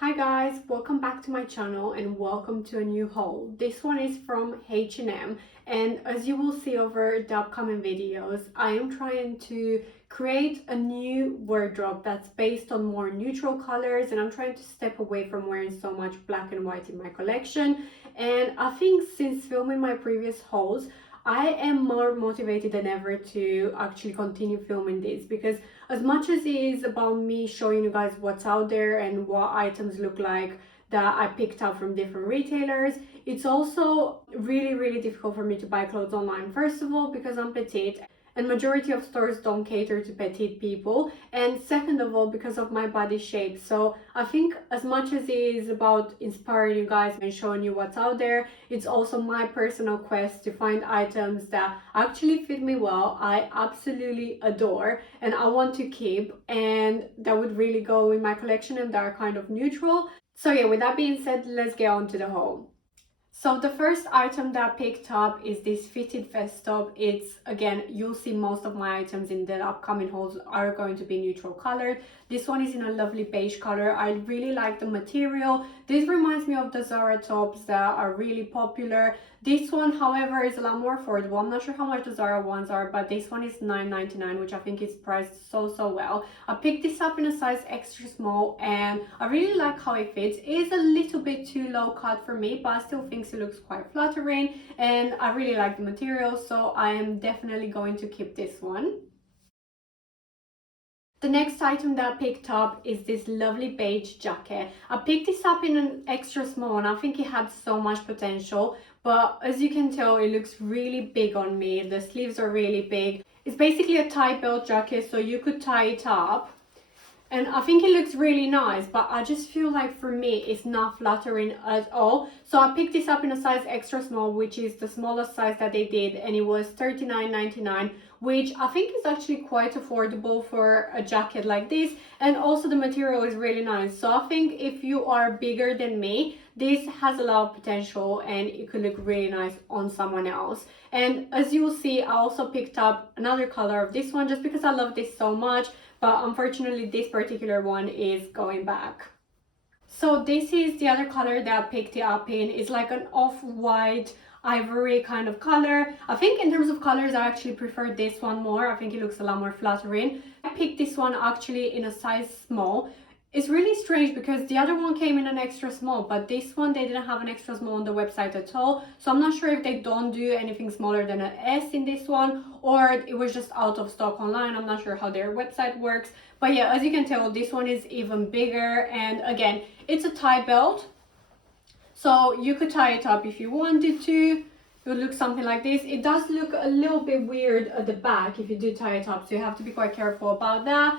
Hi guys, welcome back to my channel and welcome to a new haul. This one is from H&M, and as you will see over the upcoming videos, I am trying to create a new wardrobe that's based on more neutral colors, and I'm trying to step away from wearing so much black and white in my collection. And I think since filming my previous hauls, I am more motivated than ever to actually continue filming this, because as much as it is about me showing you guys what's out there and what items look like that I picked up from different retailers, it's also really difficult for me to buy clothes online. First of all, because I'm petite and majority of stores don't cater to petite people, and second of all, because of my body shape. So I think as much as it is about inspiring you guys and showing you what's out there, it's also my personal quest to find items that actually fit me well, I absolutely adore, and I want to keep, and that would really go in my collection and that are kind of neutral. So yeah, with that being said, let's get on to the haul. So the first item that I picked up is this fitted vest top. It's, again, you'll see most of my items in the upcoming hauls are going to be neutral colored. This one is in a lovely beige color. I really like the material. This reminds me of the Zara tops that are really popular. This one, however, is a lot more affordable. I'm not sure how much the Zara ones are, but this one is $9.99, which I think is priced so well. I picked this up in a size extra small, and I really like how it fits. It is a little bit too low cut for me, but I still think it looks quite flattering, and I really like the material, so I am definitely going to keep this one. The next item that I picked up is this lovely beige jacket. I picked this up in an extra small and I think it had so much potential, but as you can tell, it looks really big on me. The sleeves are really big. It's basically a tie belt jacket, so you could tie it up. And I think it looks really nice, but I just feel like for me it's not flattering at all. So I picked this up in a size extra small, which is the smallest size that they did, and it was $39.99, which I think is actually quite affordable for a jacket like this. And also the material is really nice. So I think if you are bigger than me, this has a lot of potential and it could look really nice on someone else. And as you will see, I also picked up another color of this one just because I love this so much, but unfortunately this particular one is going back. So this is the other color that I picked it up in. It's like an off-white ivory kind of color. I think in terms of colors I actually prefer this one more. I think it looks a lot more flattering. I picked this one actually in a size small. It's really strange because the other one came in an extra small, but this one they didn't have an extra small on the website at all. So I'm not sure if they don't do anything smaller than an S in this one, or it was just out of stock online. I'm not sure how their website works. But yeah, as you can tell, this one is even bigger, and again, it's a tie belt. So you could tie it up if you wanted to. It would look something like this. It does look a little bit weird at the back if you do tie it up, so you have to be quite careful about that.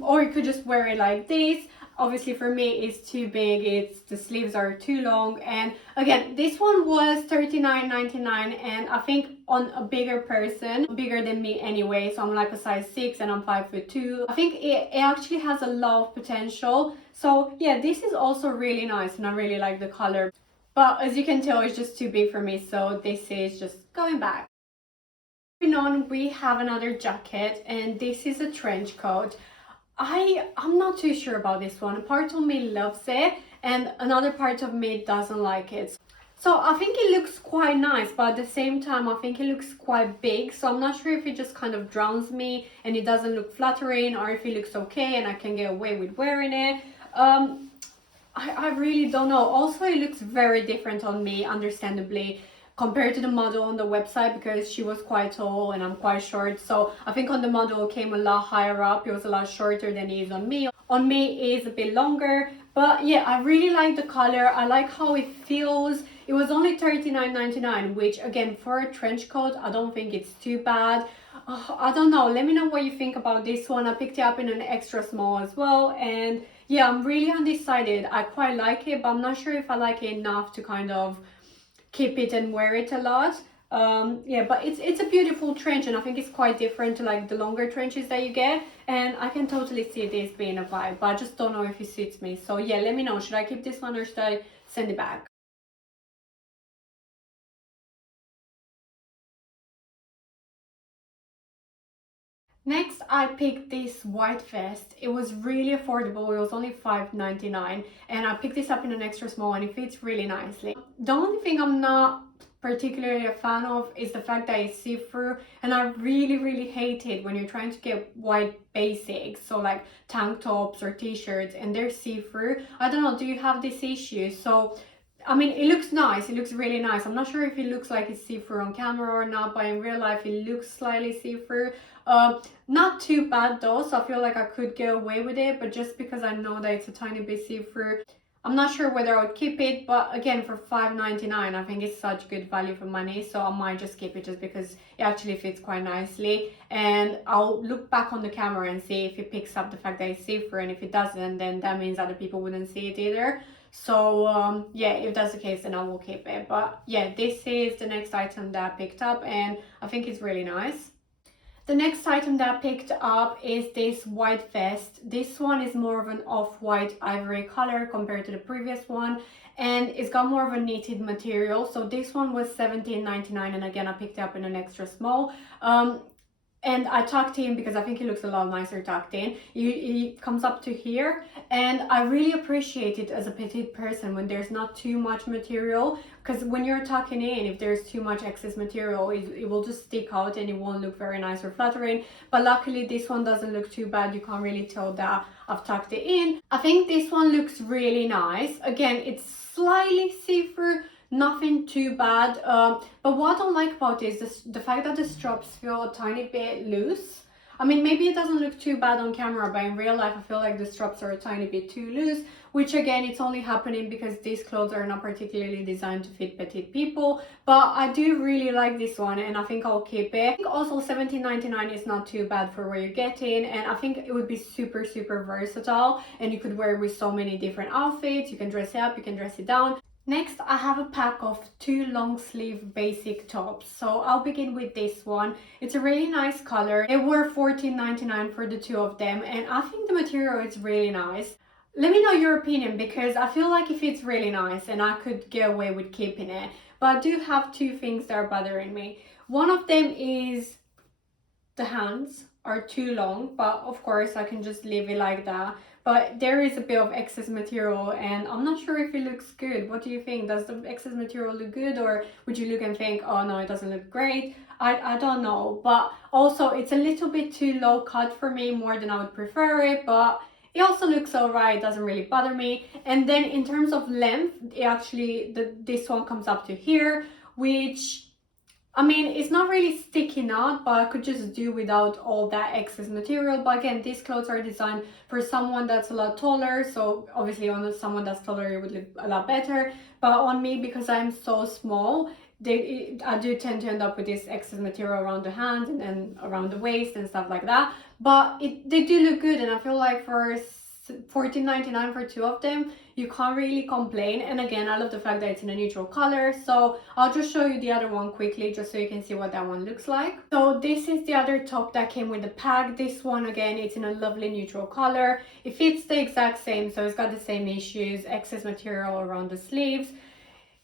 Or you could just wear it like this. Obviously for me it's too big, the sleeves are too long, and again this one was $39.99, and I think on a bigger person, bigger than me anyway, so I'm like a size 6 and I'm 5'2", I think it actually has a lot of potential. So yeah, this is also really nice and I really like the color, but as you can tell it's just too big for me, so this is just going back. Moving on, we have another jacket, and this is a trench coat. I'm not too sure about this one. A part of me loves it and another part of me doesn't like it. So I think it looks quite nice, but at the same time I think it looks quite big, so I'm not sure if it just kind of drowns me and it doesn't look flattering, or if it looks okay and I can get away with wearing it. I really don't know. Also, it looks very different on me, understandably, compared to the model on the website, because she was quite tall and I'm quite short. So I think on the model it came a lot higher up. It was a lot shorter than it is on me. On me it is a bit longer, but yeah, I really like the color. I like how it feels. It was only $39.99, which again, for a trench coat, I don't think it's too bad. I don't know. Let me know what you think about this one. I picked it up in an extra small as well, and yeah, I'm really undecided. I quite like it, but I'm not sure if I like it enough to kind of keep it and wear it a lot. Yeah, but it's a beautiful trench, and I think it's quite different to like the longer trenches that you get, and I can totally see this being a vibe, but I just don't know if it suits me. So yeah, let me know. Should I keep this one or should I send it back? Next, I picked this white vest. It was really affordable. It was only $5.99, and I picked this up in an extra small and it fits really nicely. The only thing I'm not particularly a fan of is the fact that it's see-through, and I really hate it when you're trying to get white basics, so like tank tops or t-shirts, and they're see-through. I don't know, do you have this issue? So I mean, it looks nice, it looks really nice. I'm not sure if it looks like it's see-through on camera or not, but in real life it looks slightly see-through. Not too bad though, so I feel like I could get away with it, but just because I know that it's a tiny bit see-through, I'm not sure whether I would keep it. But again, for $5.99, I think it's such good value for money, so I might just keep it just because it actually fits quite nicely. And I'll look back on the camera and see if it picks up the fact that it's see-through, and if it doesn't, then that means other people wouldn't see it either. So yeah, if that's the case, then I will keep it. But yeah, this is the next item that I picked up, and I think it's really nice. The next item that I picked up is this white vest. This one is more of an off-white ivory color compared to the previous one, and it's got more of a knitted material. So this one was $17.99, and again I picked it up in an extra small. And I tucked in because I think it looks a lot nicer tucked in. It comes up to here, and I really appreciate it as a petite person when there's not too much material, because when you're tucking in, if there's too much excess material, it will just stick out and it won't look very nice or flattering. But luckily this one doesn't look too bad. You can't really tell that I've tucked it in. I think this one looks really nice. Again, it's slightly see-through, nothing too bad, but what I don't like about it is the fact that the straps feel a tiny bit loose. I mean, maybe it doesn't look too bad on camera, but in real life I feel like the straps are a tiny bit too loose, which again, it's only happening because these clothes are not particularly designed to fit petite people. But I do really like this one, and I think I'll keep it. I think also $17.99 is not too bad for where you're getting, and I think it would be super versatile, and you could wear it with so many different outfits. You can dress it up, you can dress it down. Next, I have a pack of 2 long sleeve basic tops. So I'll begin with this one. It's a really nice color. They were $14.99 for the 2 of them, and I think the material is really nice. Let me know your opinion, because I feel like it fits really nice and I could get away with keeping it. But I do have 2 things that are bothering me. One of them is the hands are too long, but of course I can just leave it like that. But there is a bit of excess material, and I'm not sure if it looks good. What do you think? Does the excess material look good, or would you look and think, oh no, it doesn't look great? I don't know. But also it's a little bit too low cut for me, more than I would prefer it, but it also looks alright, it doesn't really bother me. And then in terms of length, it actually this one comes up to here, which, I mean, it's not really sticking out, but I could just do without all that excess material. But again, these clothes are designed for someone that's a lot taller, so obviously on someone that's taller it would look a lot better. But on me, because I'm so small, I do tend to end up with this excess material around the hands and then around the waist and stuff like that. But they do look good, and I feel like for $14.99 for 2 of them, you can't really complain. And again, I love the fact that it's in a neutral color, so I'll just show you the other one quickly just so you can see what that one looks like. So this is the other top that came with the pack. This one, again, it's in a lovely neutral color. It fits the exact same, so it's got the same issues, excess material around the sleeves.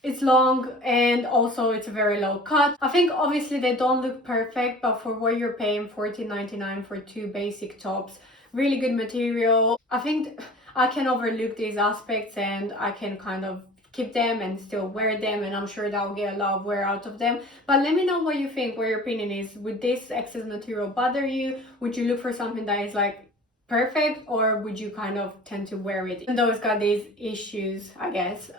It's long, and also it's a very low cut. I think obviously they don't look perfect, but for what you're paying, $14.99 for 2 basic tops, really good material. I think I can overlook these aspects and I can kind of keep them and still wear them, and I'm sure that I'll get a lot of wear out of them. But let me know what you think, what your opinion is. Would this excess material bother you? Would you look for something that is like perfect, or would you kind of tend to wear it even though it's got these issues, I guess?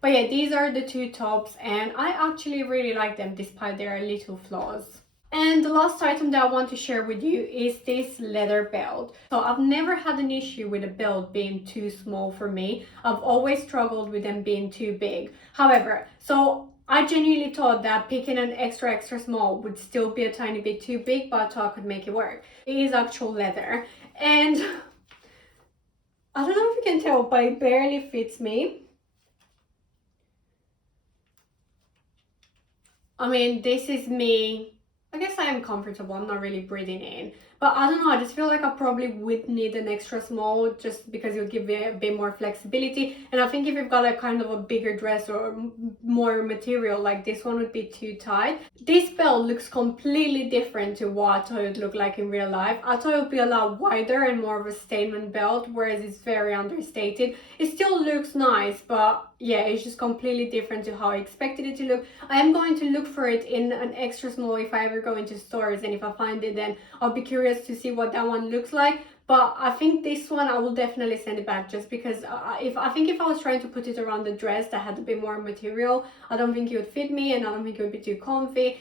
But yeah, these are the 2 tops, and I actually really like them despite their little flaws. And the last item that I want to share with you is this leather belt. So I've never had an issue with a belt being too small for me. I've always struggled with them being too big. However, so I genuinely thought that picking an extra small would still be a tiny bit too big, but I thought I could make it work. It is actual leather, and I don't know if you can tell, but it barely fits me. I mean, this is me. I guess I am comfortable, I'm not really breathing in. but I don't know, I just feel like I probably would need an extra small just because it'll give me a bit more flexibility. And I think if you've got a kind of a bigger dress or more material, like this one would be too tight. This belt looks completely different to what I thought it would look like in real life. I thought it would be a lot wider and more of a statement belt, whereas it's very understated. It still looks nice, but yeah, it's just completely different to how I expected it to look. I am going to look for it in an extra small if I ever go into stores, and if I find it, then I'll be curious to see what that one looks like. But I think this one I will definitely send it back, just because if I was trying to put it around the dress that had a bit more material, I don't think it would fit me, and I don't think it would be too comfy.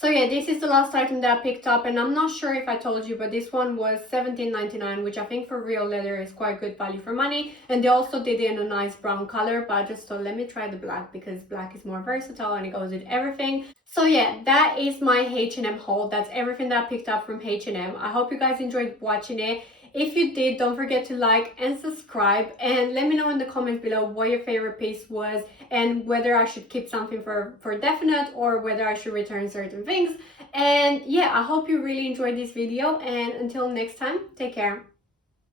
So yeah, this is the last item that I picked up, and I'm not sure if I told you, but this one was $17.99, which I think for real leather is quite good value for money. And they also did it in a nice brown color, but I just thought, let me try the black because black is more versatile and it goes with everything. So yeah, that is my H&M haul. That's everything that I picked up from H&M. I hope you guys enjoyed watching it. If you did, don't forget to like and subscribe, and let me know in the comments below what your favorite piece was and whether I should keep something for definite or whether I should return certain things. And yeah, I hope you really enjoyed this video, and until next time, take care.